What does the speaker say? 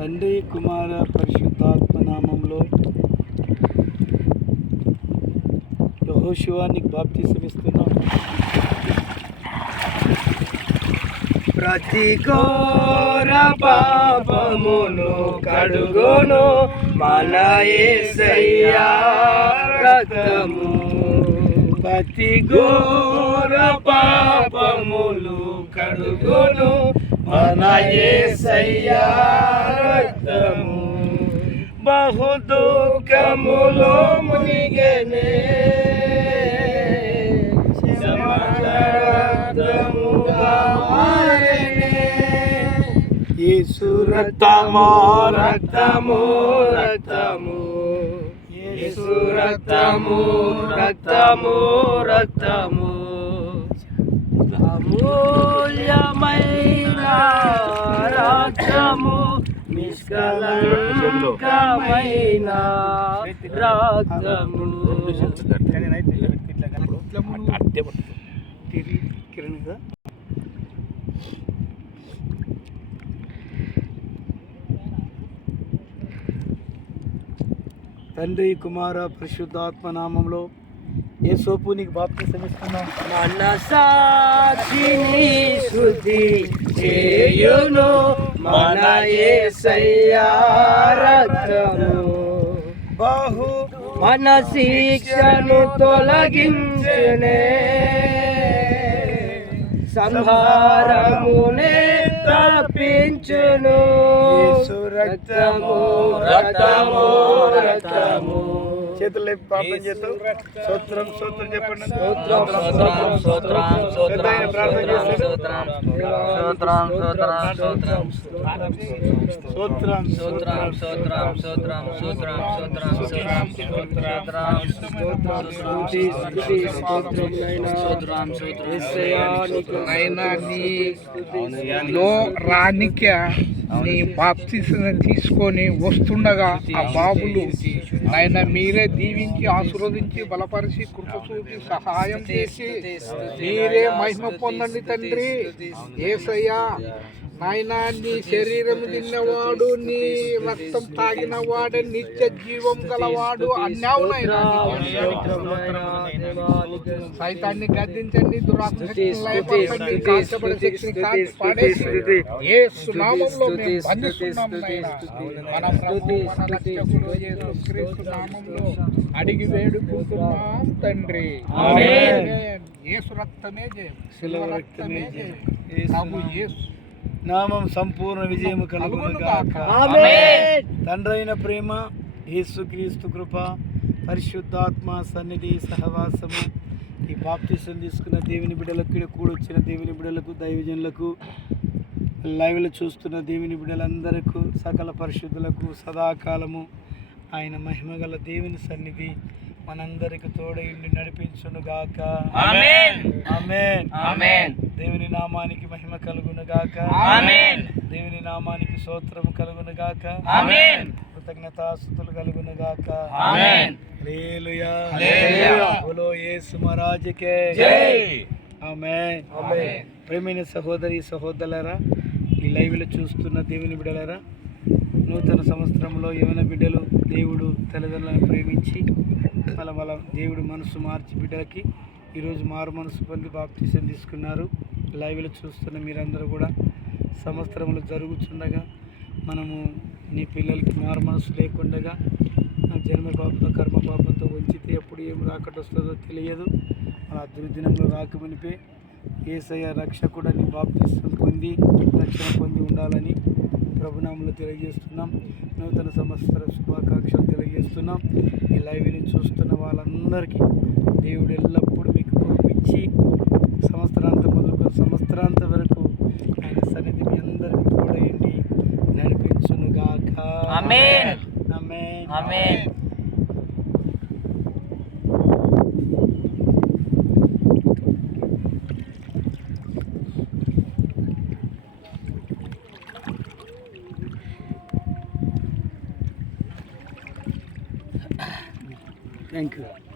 తండ్రి కుమార పరిశుద్ధాత్మ నామంలో యెహోషువానికి బాప్తిసం ఇస్తున్నాం. ప్రతి ఘోర పాపమును కడుగును మన యేసయ్యా రక్తము. ప్రతి ఘోర పాపములు కడుగును మన యేసయ్యా రక్తము. బహు దుఃఖములో మునిగెనే యేసు రక్తము రక్తము రక్తము, యేసు రక్తము రక్తము రక్తము, అమూల్యమైన రక్తము, నిష్కలంకమైన రక్తము. తండ్రి కుమార పరిశుద్ధాత్మ నామంలో యేసోపు నీకు బాప్తిసం ఇస్తున్నాం. మన సాక్షిని శుద్ధి చేయును మన యేసయ్యా రక్తము. బహు మన శిక్షను తొలగించునే, సంహారమునే తప్పించును. రక్తము రక్తము రక్తము. చేతులు లేపి ప్రార్థన చేస్తాం. స్తోత్రం స్తోత్రం చెప్పండి. స్తోత్రం స్తోత్రం స్తోత్రం స్తోత్రం ప్రార్థన చేస్తాం. స్తోత్రం స్తోత్రం స్తోత్రం స్తోత్రం స్తోత్రం స్తోత్రం స్తోత్రం స్తోత్రం స్తోత్రం స్తోత్రం లో రానిక నీ బాప్తిసం తీసుకొని వస్తుండగా ఆ బాబులు నాయన మీరే దీవించి ఆశీర్వదించి బలపరిచి కృప చూపి సహాయం చేసి మీరే మహిమ పొందండి తండ్రి. యేసయ్యా నాయన నీ శరీరం తిన్నవాడు, నీ రక్తం తాగిన వాడే నిత్య జీవం గలవాడు అన్నావు నాయన. సైతాన్ని గద్దించండి, దురాత్మ శక్తిని కాల్చబడే శక్తిని కాల్చి పాడేసి యేసు నామములో మేము బంధిస్తున్నాం నాయన. మన ప్రభు మన రక్షకుడు యేసుక్రీస్తు నామములో అడిగి వేడుకుంటున్నాం తండ్రి. యేసు రక్తమే జయం, శిలువ రక్తమే జయం. ప్రభు యేసు నామం సంపూర్ణ విజయము కలుగును గాక. తండ్రి అయిన ప్రేమ, యేసుక్రీస్తు కృప, పరిశుద్ధాత్మ సన్నిధి సహవాసము ఈ బాప్తిసం తీసుకున్న దేవుని బిడ్డలకు, కూడొచ్చిన దేవుని బిడ్డలకు, దైవజనులకు, లైవ్లో చూస్తున్న దేవుని బిడ్డలందరకు, సకల పరిశుద్ధులకు సదాకాలము ఆయన మహిమగల దేవుని సన్నిధి మనందరికి తోడైండి నడిపించును గాక. ఆమేన్ ఆమేన్ ఆమేన్. దేవుని నామానికి మహిమ కలుగును గాక. ఆమేన్. దేవుని నామానికి స్తోత్రము కలుగును గాక. ఆమేన్. కృతజ్ఞతాస్తుతులు కలుగును గాక. ఆమేన్. హల్లెలూయా హల్లెలూయా. బోలో యేసు మహారాజుకే జై. ఆమేన్ ఆమేన్. ప్రేమైన సహోదరి సహోదరులారా, ఈ లైవ్లో చూస్తున్న దేవుని బిడ్డలారా, నూతన సంవత్సరంలో యవన బిడ్డలు దేవుడు తల్లిదండ్రులను ప్రేమించి వాళ్ళ దేవుడు మనసు మార్చి బిడ్డలకి ఈరోజు మారు మనసు పొంది బాప్తిసం తీసుకున్నారు. లైవ్లో చూస్తున్న మీరందరూ కూడా సంవత్సరంలో జరుగుతుండగా మనము నీ పిల్లలకి మారు మనసు లేకుండగా జన్మ పాపంతో కర్మ పాపంతో వంచితే ఎప్పుడు ఏం రాకట వస్తుందో తెలియదు. అలా దుర్దినంలో రాకమునిపే యేసయ్య రక్షకుడని బాప్తిసం పొంది రక్షణ పొంది ఉండాలని ప్రభునామంలో తెలియజేస్తున్నాం. నూతన సంవత్సర శుభాకాంక్షలు తెలియజేస్తున్నాం. ఈ లైవ్ని చూస్తున్న వాళ్ళందరికీ దేవుడు ఎల్లప్పుడూ మీకు కురిపించి సంవత్సరాంతం మొదలుకొని సంవత్సరాంతం వరకు ఆయన సన్నిధి మీ అందరికీ తోడయండి నడిపించునుగాక. ఆమేన్ ఆమేన్ ఆమేన్. Thank you.